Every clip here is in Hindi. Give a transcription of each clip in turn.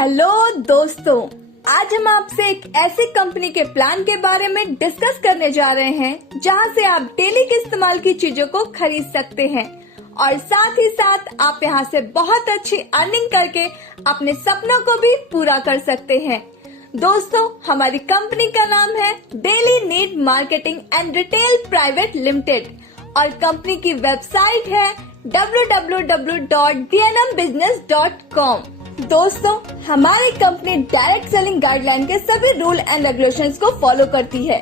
हेलो दोस्तों, आज हम आपसे एक ऐसी कंपनी के प्लान के बारे में डिस्कस करने जा रहे हैं जहां से आप डेली के इस्तेमाल की चीजों को खरीद सकते हैं और साथ ही साथ आप यहां से बहुत अच्छी अर्निंग करके अपने सपनों को भी पूरा कर सकते हैं। दोस्तों, हमारी कंपनी का नाम है daily need marketing and retail private limited और कंपनी की वेबसाइट है www.dnmbusiness.com। दोस्तों, हमारी कंपनी डायरेक्ट सेलिंग गाइडलाइन के सभी रूल एंड रेगुलेशंस को फॉलो करती है।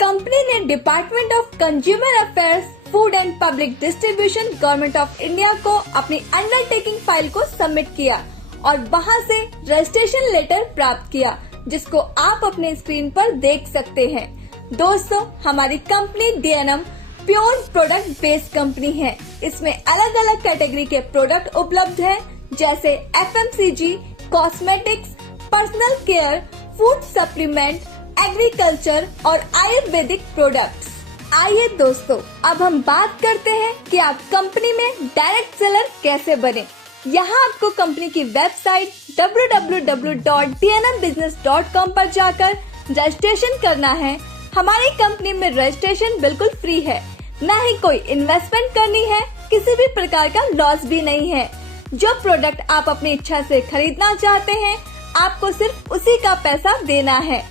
कंपनी ने department of consumer affairs, food and public distribution, government of India को अपनी अंडरटेकिंग फाइल को सबमिट किया और वहां से रजिस्ट्रेशन लेटर प्राप्त किया, जिसको आप अपने स्क्रीन पर देख सकते हैं। दोस्तों, हमारी company DNM pure product based company है। इसमें अलग अलग कैटेगरी के प्रोडक्ट उपलब्ध है, जैसे FMCG, cosmetics, personal care, food supplement, agriculture और आयुर्वेदिक प्रोडक्ट्स। आइए दोस्तों, अब हम बात करते हैं कि आप कंपनी में डायरेक्ट सेलर कैसे बने। यहाँ आपको कंपनी की वेबसाइट www.dnmbusiness.com पर जाकर रजिस्ट्रेशन करना है। हमारी कंपनी में रजिस्ट्रेशन बिल्कुल फ्री है, न ही कोई इन्वेस्टमेंट करनी है, किसी भी प्रकार का लॉस भी नहीं है। जो प्रोडक्ट आप अपनी इच्छा से खरीदना चाहते हैं, आपको सिर्फ उसी का पैसा देना है।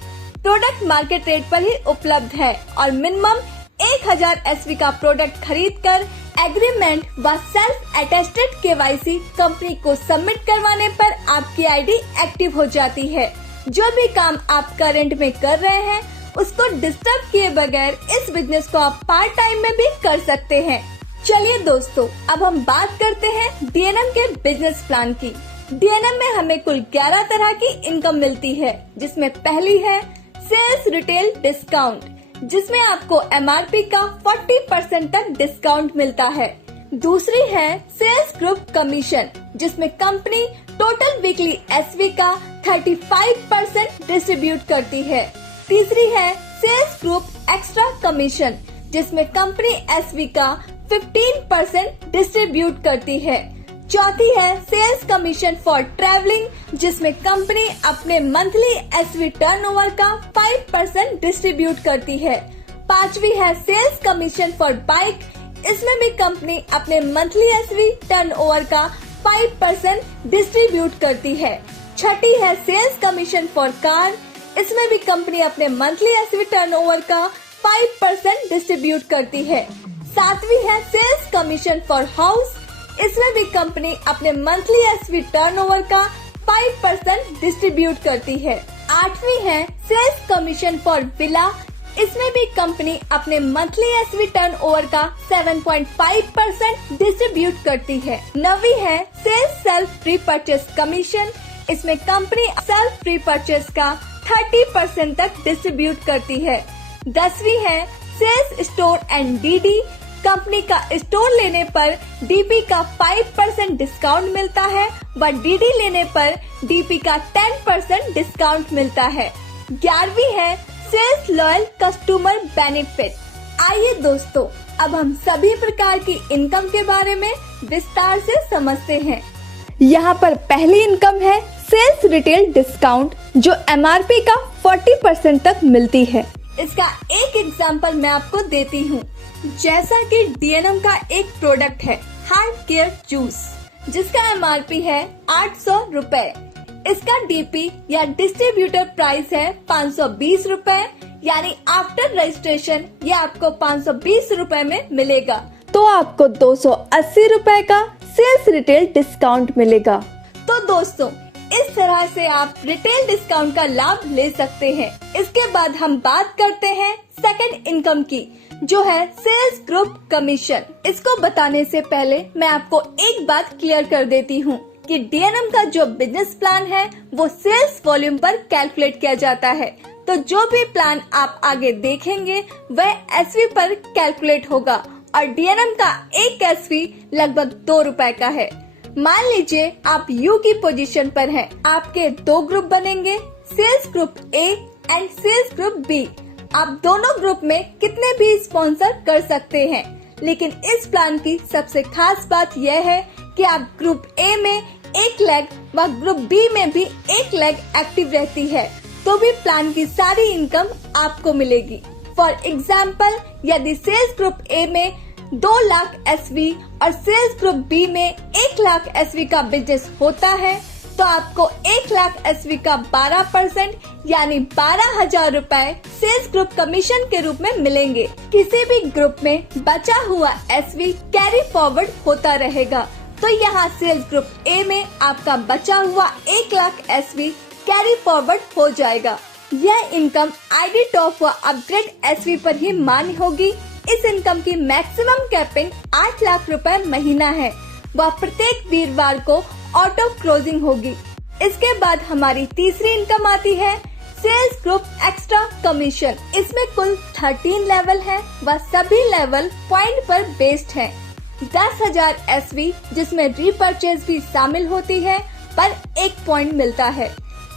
प्रोडक्ट मार्केट रेट पर ही उपलब्ध है और मिनिमम 1000 SV का प्रोडक्ट खरीदकर एग्रीमेंट व सेल्फ अटेस्टेड KYC कंपनी को सबमिट करवाने पर आपकी ID एक्टिव हो जाती है। जो भी काम आप करंट में कर रहे हैं, उसको डिस्टर्ब किए बगैर इस बिजनेस को आप पार्ट टाइम में भी कर सकते हैं। चलिए दोस्तों, अब हम बात करते हैं DNM के बिजनेस प्लान की। DNM में हमें कुल 11 तरह की इनकम मिलती है, जिसमें पहली है सेल्स रिटेल डिस्काउंट, जिसमें आपको MRP का 40% तक डिस्काउंट मिलता है। दूसरी है सेल्स ग्रुप कमीशन, जिसमें कंपनी टोटल वीकली SV का 35% डिस्ट्रीब्यूट करती है। तीसरी है सेल्स ग्रुप एक्स्ट्रा कमीशन, जिसमें कंपनी SV का 15% डिस्ट्रीब्यूट करती है। चौथी है सेल्स कमीशन फॉर ट्रैवलिंग, जिसमें कंपनी अपने मंथली SV टर्नओवर का 5% डिस्ट्रीब्यूट करती है। पांचवी है सेल्स कमीशन फॉर बाइक, इसमें भी कंपनी अपने मंथली SV टर्नओवर का 5% डिस्ट्रीब्यूट करती है। छठी है सेल्स कमीशन फॉर कार, इसमें भी कंपनी अपने मंथली SV टर्नओवर का 5% डिस्ट्रीब्यूट करती है। सातवीं है सेल्स कमीशन फॉर हाउस, इसमें भी कंपनी अपने मंथली SV टर्नओवर का 5% डिस्ट्रीब्यूट करती है। आठवीं है सेल्स कमीशन फॉर विला, इसमें भी कंपनी अपने मंथली SV टर्नओवर का 7.5% डिस्ट्रीब्यूट करती है। नवीं है sales self pre purchase commission, इसमें कंपनी सेल्फ प्री परचेस का 30% तक डिस्ट्रीब्यूट करती है। 10वीं है sales store and DD, company का स्टोर लेने पर DP का 5% डिस्काउंट मिलता है व DD लेने पर DP का 10% डिस्काउंट मिलता है। 11वीं है सेल्स लॉयल कस्टमर बेनिफिट। आइए दोस्तों, अब हम सभी प्रकार की इनकम के बारे में विस्तार से समझते हैं। यहाँ पर पहली इनकम है सेल्स रिटेल डिस्काउंट, जो MRP का 40% तक मिलती है। इसका एक एग्जाम्पल मैं आपको देती हूँ। जैसा कि DNM का एक प्रोडक्ट है हार्ट केयर जूस, जिसका MRP है 800 रुपए। इसका DP या डिस्ट्रीब्यूटर प्राइस है 520 रुपए, यानी आफ्टर रजिस्ट्रेशन ये आपको 520 रुपए में मिलेगा, तो आपको 280 रुपए का सेल्स रिटेल डिस्काउंट मिलेगा। तो दोस्तों, इस तरह से आप रिटेल डिस्काउंट का लाभ ले सकते हैं। इसके बाद हम बात करते हैं सेकंड इनकम की, जो है सेल्स ग्रुप कमीशन। इसको बताने से पहले मैं आपको एक बात क्लियर कर देती हूँ कि DNM का जो बिजनेस प्लान है वो सेल्स वॉल्यूम पर कैलकुलेट किया जाता है। तो जो भी प्लान आप आगे देखेंगे वह SV पर कैलकुलेट होगा और DNM का एक SV लगभग 2 रुपए का है। मान लीजिए आप U की पोजीशन पर हैं। आपके 2 ग्रुप बनेंगे, sales group A and sales group B। आप दोनों ग्रुप में कितने भी स्पॉन्सर कर सकते हैं, लेकिन इस प्लान की सबसे खास बात यह है कि आप ग्रुप A में 1 लेग व ग्रुप बी में भी 1 लेग एक्टिव रहती है तो भी प्लान की सारी इनकम आपको मिलेगी। फॉर एग्जाम्पल, यदि सेल्स ग्रुप ए में 2 लाख SV और सेल्स ग्रुप बी में 1 लाख SV का बिजनेस होता है तो आपको 1 लाख SV का 12% यानी 12,000 रुपए सेल्स ग्रुप कमीशन के रूप में मिलेंगे। किसी भी ग्रुप में बचा हुआ SV कैरी फॉरवर्ड होता रहेगा तो यहाँ सेल्स ग्रुप ए में आपका बचा हुआ 1 लाख SV कैरी फॉरवर्ड हो जाएगा। यह इनकम ID टॉप व अपग्रेड SV पर ही मान्य होगी। इस इनकम की मैक्सिमम कैपिंग 8 लाख रुपए महीना है व प्रत्येक वीरवार को ऑटो क्लोजिंग होगी। इसके बाद हमारी तीसरी इनकम आती है सेल्स ग्रुप एक्स्ट्रा कमीशन। इसमें कुल 13 लेवल है व सभी लेवल पॉइंट पर बेस्ड है। 10,000 SV जिसमें रीपरचेज भी शामिल होती है पर 1 पॉइंट मिलता है।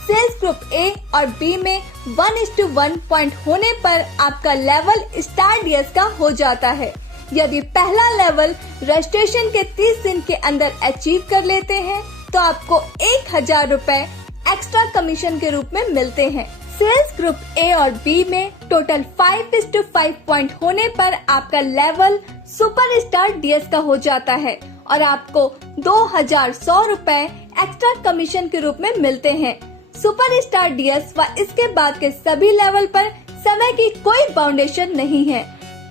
सेल्स ग्रुप ए और बी में 1:1 पॉइंट होने पर आपका लेवल स्टार डीएस का हो जाता है। यदि पहला लेवल रजिस्ट्रेशन के 30 दिन के अंदर अचीव कर लेते हैं तो आपको 1,000 रुपए एक्स्ट्रा कमीशन के रूप में मिलते हैं। सेल्स ग्रुप ए और बी में टोटल 5:5 पॉइंट होने पर आपका लेवल सुपर स्टार डीएस का हो जाता है और आपको 2,100 रुपए एक्स्ट्रा कमीशन के रूप में मिलते हैं। सुपर स्टार डीएस व इसके बाद के सभी लेवल पर समय की कोई बाउंडेशन नहीं है।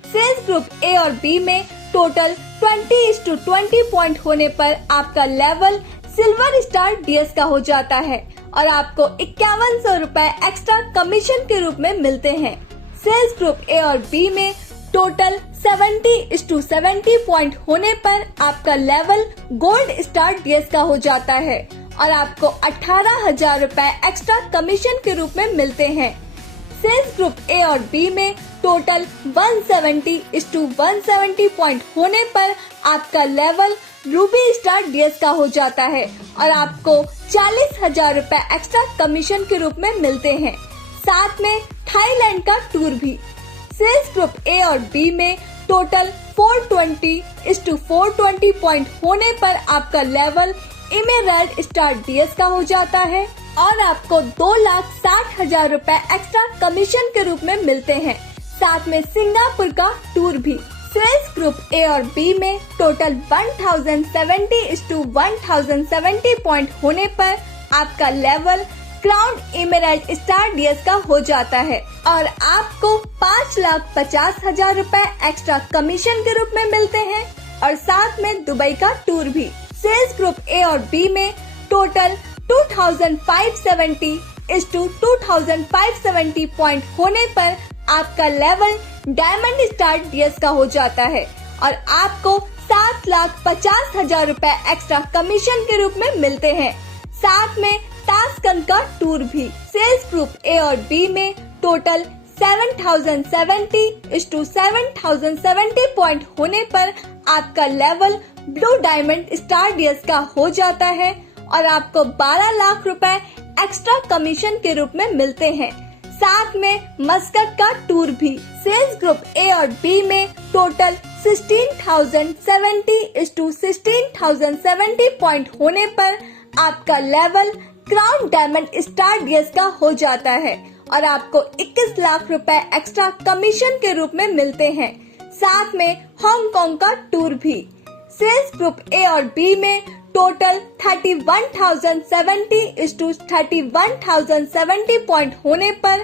सेल्स ग्रुप ए और बी में टोटल 20:20 पॉइंट होने पर आपका लेवल सिल्वर स्टार डीएस का हो जाता है और आपको 5100 रुपए एक्स्ट्रा कमीशन के रूप में मिलते हैं। सेल्स ग्रुप ए और बी में टोटल 70:70 पॉइंट होने पर आपका लेवल गोल्ड स्टार डीएस का हो जाता है और आपको 18,000 रुपए एक्स्ट्रा कमीशन के रूप में मिलते हैं। सेल्स ग्रुप ए और बी में टोटल 170:170 पॉइंट होने पर आपका लेवल रूबी स्टार डीएस का हो जाता है और आपको 40,000 रुपए एक्स्ट्रा कमीशन के रूप में मिलते हैं। साथ में थाईलैंड का टूर भी। सेल्स ग्रुप ए और बी में टोटल 420:420 पॉइंट होने पर आपका लेवल इमेरल्ड स्टार डीएस का हो जाता है और आपको 2,60,000 रुपए एक्स्ट्रा कमीशन के रूप में मिलते हैं। साथ में सिंगापुर का टूर भी। सेल्स ग्रुप ए और बी में टोटल 1,070:1,070 पॉइंट होने पर आपका लेवल क्राउन इमेरल्ड स्टार डीएस का हो जाता है और आपको 5,50,000 रुपए एक्स्ट्रा कमीशन के रूप में मिलते हैं और साथ में दुबई का टूर भी। सेल्स ग्रुप ए और बी में टोटल 2,570:2,570 पॉइंट होने पर आपका लेवल डायमंड स्टार डीएस का हो जाता है और आपको 7,50,000 रुपए एक्स्ट्रा कमीशन के रूप में मिलते हैं। साथ में ताशकंद का टूर भी। सेल्स ग्रुप ए और बी में टोटल 7,070:7,070 पॉइंट होने पर आपका level blue diamond star DS का हो जाता है और आपको 12 लाख रुपए एक्स्ट्रा कमीशन के रूप में मिलते हैं। साथ में मस्कट का टूर भी। सेल्स ग्रुप ए और बी में टोटल 16,070:16,070 पॉइंट होने पर आपका level crown diamond star DS का हो जाता है और आपको 21 लाख रुपए एक्स्ट्रा कमीशन के रूप में मिलते हैं। साथ में हांगकांग का टूर भी। सेल्स ग्रुप ए और बी में टोटल 31,070:31,070 पॉइंट होने पर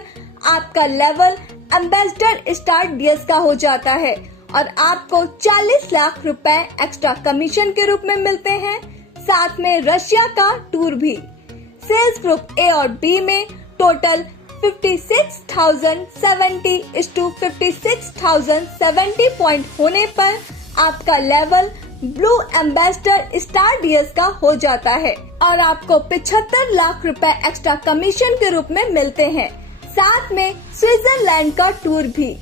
आपका लेवल एम्बेसडर स्टार डीएस का हो जाता है और आपको 40 लाख रुपए एक्स्ट्रा कमीशन के रूप में मिलते हैं। साथ में रशिया का टूर भी। सेल्स ग्रुप ए और बी में टोटल 56,070:56,070 पॉइंट होने पर आपका level blue ambassador star DS का हो जाता है और आपको 75 लाख रुपए एक्स्ट्रा कमीशन के रूप में मिलते हैं। साथ में स्विट्जरलैंड का टूर भी।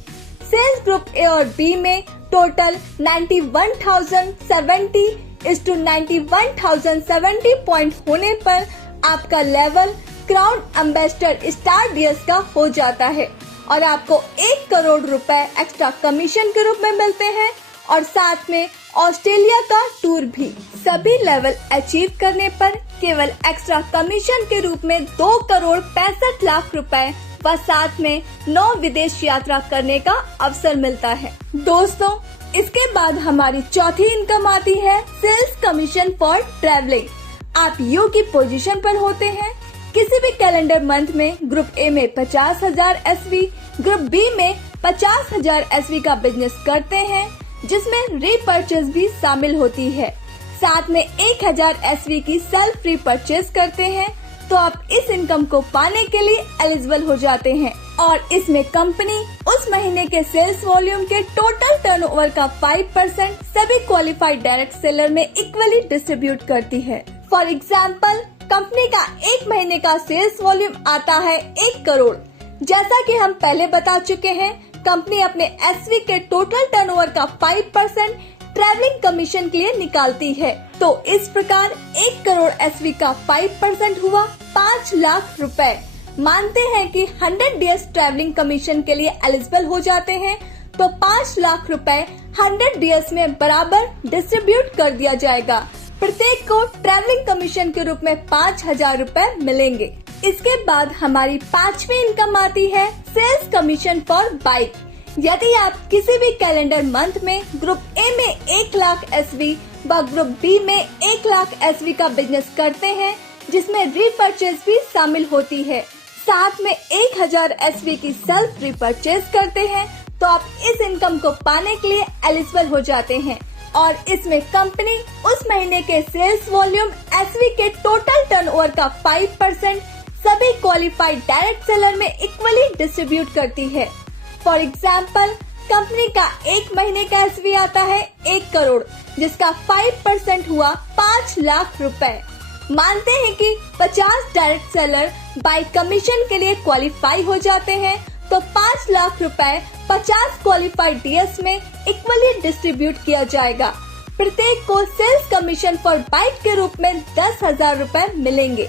सेल्स ग्रुप ए और बी में टोटल 91,070:91,070 पॉइंट होने पर आपका level crown ambassador star DS का हो जाता है और आपको 1 करोड़ रुपए एक्स्ट्रा कमीशन के रूप में मिलते हैं और साथ में ऑस्ट्रेलिया का टूर भी। सभी लेवल अचीव करने पर केवल एक्स्ट्रा कमीशन के रूप में 2,65,00,000 रुपए व साथ में 9 विदेश यात्रा करने का अवसर मिलता है। दोस्तों, इसके बाद हमारी चौथी इनकम आती है सेल्स कमीशन फॉर ट्रैवलिंग। आप यू की पोजीशन पर होते हैं, किसी भी कैलेंडर मंथ में ग्रुप ए में 50,000 SV, ग्रुप बी में 50,000 SV का बिजनेस करते हैं, जिसमें रीपर्चेज भी शामिल होती है। साथ में 1,000 SV की सेल्फ रीपर्चेज करते हैं, तो आप इस इनकम को पाने के लिए एलिजिबल हो जाते हैं और इसमें कंपनी उस महीने के सेल्स वॉल्यूम के टोटल टर्नओवर का 5% सभी क्वालिफाइड डायरेक्ट सेलर में इक्वली डिस्ट्रीब्यूट करती है। फॉर एग्जाम्पल, कंपनी का एक महीने का सेल्स वॉल्यूम आता है 1 करोड़। जैसा कि हम पहले बता चुके हैं, कंपनी अपने SV के टोटल टर्नओवर का 5% ट्रैवलिंग कमीशन के लिए निकालती है। तो इस प्रकार 1 करोड़ SV का 5% हुआ 5 लाख रुपए। मानते हैं कि 100 डेज ट्रैवलिंग कमीशन के लिए एलिजिबल हो जाते हैं, तो 5 लाख रुपए 100 डेज में बराबर डिस्ट्रीब्यूट कर दिया जाएगा। प्रत्येक को ट्रैवलिंग कमीशन के रूप में 5,000 रुपए मिलेंगे। इसके बाद हमारी पांचवी इनकम आती है सेल्स कमीशन फॉर बाइक। यदि आप किसी भी कैलेंडर मंथ में ग्रुप ए में 1 लाख SV व ग्रुप बी में 1 लाख SV का बिजनेस करते हैं, जिसमें रीपर्चेज भी शामिल होती है, साथ में 1,000 SV की सेल्फ रीपर्चेज करते हैं, तो आप इस इनकम को पाने के लिए एलिजिबल हो जाते हैं और इसमें कंपनी उस महीने के सेल्स वॉल्यूम SV के टोटल टर्नओवर का 5% सभी क्वालिफाइड डायरेक्ट सेलर में इक्वली डिस्ट्रीब्यूट करती है। फॉर एग्जाम्पल, कंपनी का एक महीने का SV आता है 1 करोड़, जिसका 5% हुआ 5 लाख रुपए। मानते हैं कि 50 डायरेक्ट सेलर बाय कमीशन के लिए क्वालिफाई हो जाते हैं, तो 5 लाख रुपए 50 क्वालिफाइड DS में इक्वली डिस्ट्रीब्यूट किया जाएगा। प्रत्येक को सेल्स कमीशन फॉर बाइक के रूप में 10,000 रुपए मिलेंगे।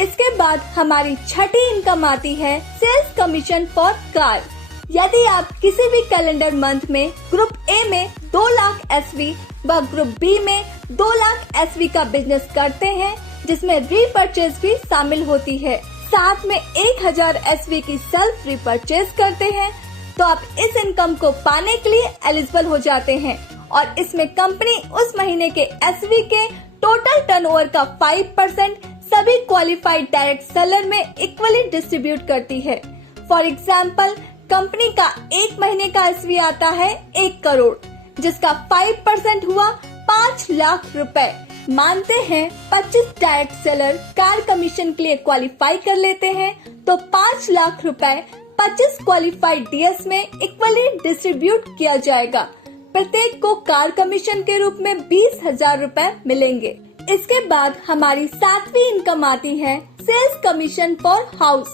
इसके बाद हमारी छठी इनकम आती है सेल्स कमीशन फॉर कार। यदि आप किसी भी कैलेंडर मंथ में ग्रुप ए में 2 लाख SV व ग्रुप बी में 2 लाख SV का बिजनेस करते हैं, जिसमें रीपर्चेज भी शामिल होती है, साथ में 1,000 SV की सेल्फ रीपर्चेज करते हैं, तो आप इस इनकम को पाने के लिए एलिजिबल हो जाते हैं और इसमें कंपनी उस महीने के SV के टोटल टर्नओवर का 5% सभी क्वालिफाइड डायरेक्ट सेलर में इक्वली डिस्ट्रीब्यूट करती है। फॉर एग्जाम्पल, कंपनी का एक महीने का SV आता है 1 करोड़, जिसका 5% हुआ 5 लाख रुपए। मानते हैं 25 डायरेक्ट सेलर कार कमीशन के लिए क्वालिफाई कर लेते हैं, तो 5 लाख रुपए 25 क्वालिफाइड DS में इक्वली डिस्ट्रीब्यूट किया जाएगा। प्रत्येक को कार कमीशन के रूप में 20,000 रुपए मिलेंगे। इसके बाद हमारी सातवीं इनकम आती है सेल्स कमीशन फॉर हाउस।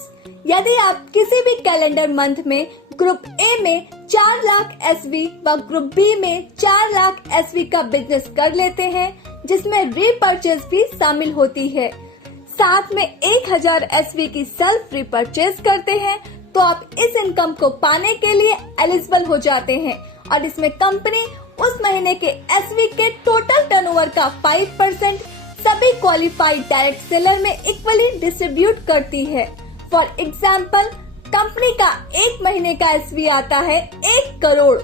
यदि आप किसी भी कैलेंडर मंथ में ग्रुप ए में 4 लाख SV व ग्रुप बी में 4 लाख SV का बिजनेस कर लेते हैं, जिसमें रीपर्चेज भी शामिल होती है, साथ में 1,000 SV की सेल्फ रीपर्चेज करते हैं, तो आप इस इनकम को पाने के लिए एलिजिबल हो जाते हैं और इसमें कंपनी उस महीने के SV के टोटल टर्नओवर का 5% सभी क्वालिफाइड डायरेक्ट सेलर में इक्वली डिस्ट्रीब्यूट करती है। फॉर एग्जाम्पल, कंपनी का एक महीने का SV आता है 1 करोड़,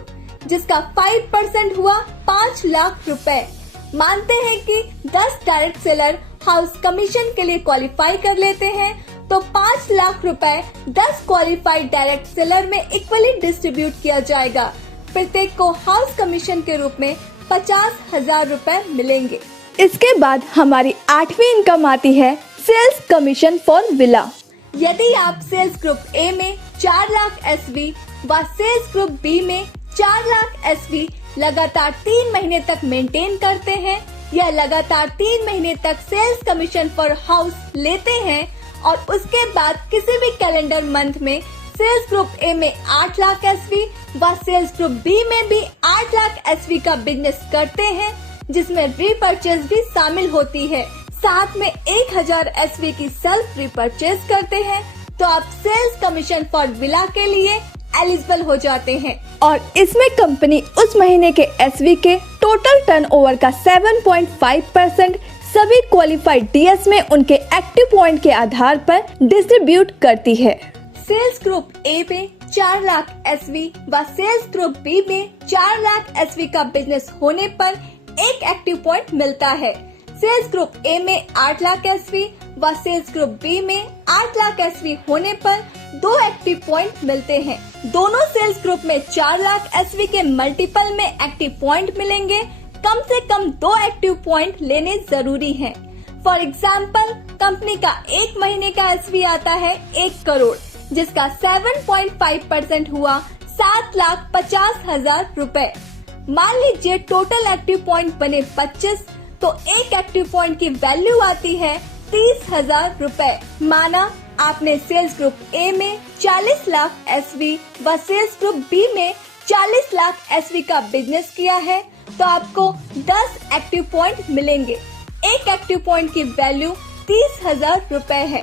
जिसका 5% हुआ 5 लाख रुपए। मानते हैं कि 10 डायरेक्ट सेलर हाउस कमीशन के लिए क्वालिफाई कर लेते हैं, तो 5 लाख रुपए 10 क्वालिफाइड डायरेक्ट सेलर में इक्वली डिस्ट्रीब्यूट किया जाएगा। प्रत्येक को हाउस कमीशन के रूप में 50,000 रुपए मिलेंगे। इसके बाद हमारी आठवीं इनकम आती है सेल्स कमीशन फॉर विला। यदि आप सेल्स ग्रुप ए में 4 लाख SV व सेल्स ग्रुप बी में 4 लाख SV लगातार 3 महीने तक मेंटेन करते हैं या लगातार 3 महीने तक सेल्स कमीशन फॉर हाउस लेते हैं और उसके बाद किसी भी कैलेंडर मंथ में सेल्स ग्रुप ए में 8 लाख SV व सेल्स ग्रुप बी में भी 8 लाख SV का बिजनेस करते हैं, जिसमें रीपर्चेज भी शामिल होती है, साथ में 1,000 SV की सेल्फ रीपर्चेज करते हैं, तो आप सेल्स कमीशन फॉर विला के लिए एलिजिबल हो जाते हैं और इसमें कंपनी उस महीने के SV के टोटल टर्नओवर का 7.5% सभी क्वालिफाइड डीएस में उनके एक्टिव पॉइंट के आधार पर डिस्ट्रीब्यूट करती है। सेल्स ग्रुप ए में 4 लाख एसवी व सेल्स ग्रुप बी में 4 लाख एसवी का बिजनेस होने पर एक एक्टिव पॉइंट मिलता है। सेल्स ग्रुप ए में 8 लाख एसवी व सेल्स ग्रुप बी में 8 लाख एसवी होने पर 2 एक्टिव पॉइंट मिलते हैं। दोनों सेल्स ग्रुप में 4 लाख एसवी के मल्टीपल में एक्टिव पॉइंट मिलेंगे। कम से कम 2 एक्टिव पॉइंट लेने जरूरी हैं। फॉर एग्जाम्पल, कंपनी का एक महीने का एसवी आता है 1 करोड़, जिसका 7.5% हुआ 7,50,000 रुपए। मान लीजिए टोटल एक्टिव पॉइंट बने 25, तो एक एक्टिव पॉइंट की वैल्यू आती है 30,000 रुपए। माना आपने सेल्स ग्रुप ए में 40 लाख एसवी व सेल्स ग्रुप बी में 40 लाख एसवी का बिजनेस किया है, तो आपको 10 एक्टिव पॉइंट मिलेंगे। एक एक्टिव पॉइंट की वैल्यू 30,000 रुपए है।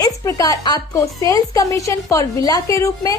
इस प्रकार आपको सेल्स कमीशन फॉर विला के रूप में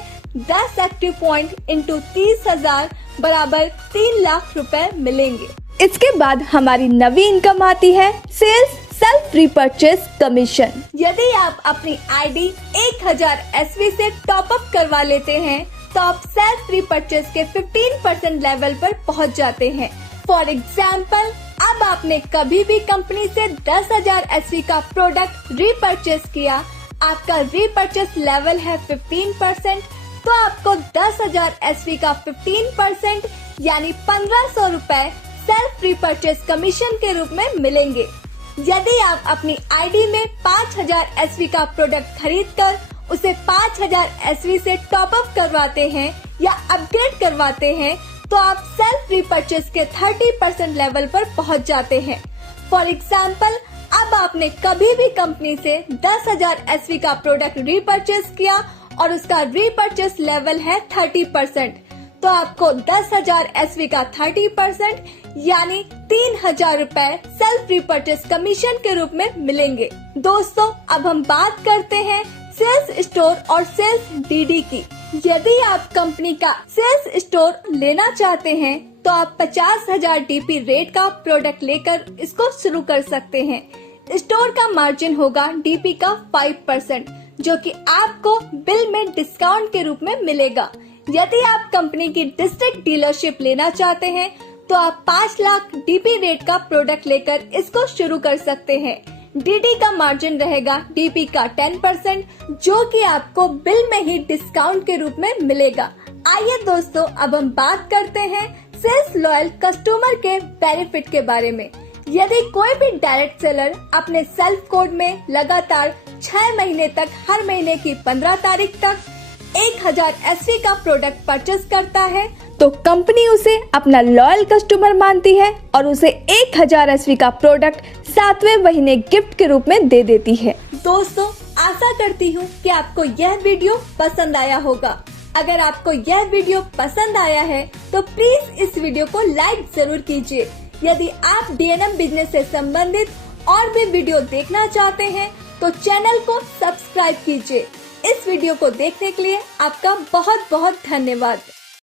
10 एक्टिव पॉइंट इंटू 30,000 बराबर 3 लाख रुपए मिलेंगे। इसके बाद हमारी नवी इनकम आती है सेल्स सेल्फ रीपर्चेस कमीशन। यदि आप अपनी आईडी 1000 एसवी से टॉप अप करवा लेते हैं, तो आप सेल्फ रीपर्चेस के 15% लेवल पर पहुंच जाते हैं। फॉर एग्जाम्पल, अब आपने कभी भी कंपनी से 10,000 एसवी का प्रोडक्ट रीपर्चेस किया, आपका रीपर्चेस लेवल है 15%, तो आपको 10,000 एसवी का 15% यानी 1,500 रुपए सेल्फ रीपर्चेस कमीशन के रूप में मिलेंगे। यदि आप अपनी आईडी में 5,000 एसवी का प्रोडक्ट खरीदकर उसे 5,000 एसवी से टॉप अप करवाते हैं या अपग्रेड करवाते हैं, तो आप सेल्फ रीपर्चेस के 30% लेवल पर पहुंच जाते हैं। फॉर एग्जाम्पल, अब आपने कभी भी कंपनी से 10,000 एसवी का प्रोडक्ट रीपर्चेस किया और उसका रीपर्चेस लेवल है 30%, तो आपको 10,000 एसवी का 30% यानी 3,000 रुपए सेल्फ रीपर्चेस कमीशन के रूप में मिलेंगे। दोस्तों, अब हम बात करते हैं सेल्स स्टोर और सेल्स डीडी की। यदि आप कंपनी का सेल्स स्टोर लेना चाहते हैं, तो आप 50,000 डीपी रेट का प्रोडक्ट लेकर इसको शुरू कर सकते हैं। स्टोर का मार्जिन होगा डीपी का 5%, जो कि आपको बिल में डिस्काउंट के रूप में मिलेगा। यदि आप कंपनी की डिस्ट्रिक्ट डीलरशिप लेना चाहते हैं, तो आप 5 लाख डीपी रेट का प्रोडक्ट लेकर इसको शुरू कर सकते हैं। डीडी का मार्जिन रहेगा डीपी का 10%, जो कि आपको बिल में ही डिस्काउंट के रूप में मिलेगा। आइए दोस्तों, अब हम बात करते हैं सेल्स लॉयल कस्टमर के बेनिफिट के बारे में। यदि कोई भी डायरेक्ट सेलर अपने सेल्फ कोड में लगातार 6 महीने तक हर महीने की 15 तारीख तक 1000 एसवी का प्रोडक्ट परचेस करता है, तो कंपनी उसे अपना लॉयल कस्टमर मानती है और उसे 1000 एसवी का प्रोडक्ट 7वें महीने गिफ्ट के रूप में दे देती है। दोस्तों, आशा करती हूँ कि आपको यह वीडियो पसंद आया होगा। अगर आपको यह वीडियो पसंद आया है, तो प्लीज इस वीडियो को लाइक जरूर कीजिए। यदि आप डीएनएम बिजनेस से संबंधित और भी वीडियो देखना चाहते हैं, तो चैनल को सब्सक्राइब कीजिए। इस वीडियो को देखने के लिए आपका बहुत बहुत धन्यवाद।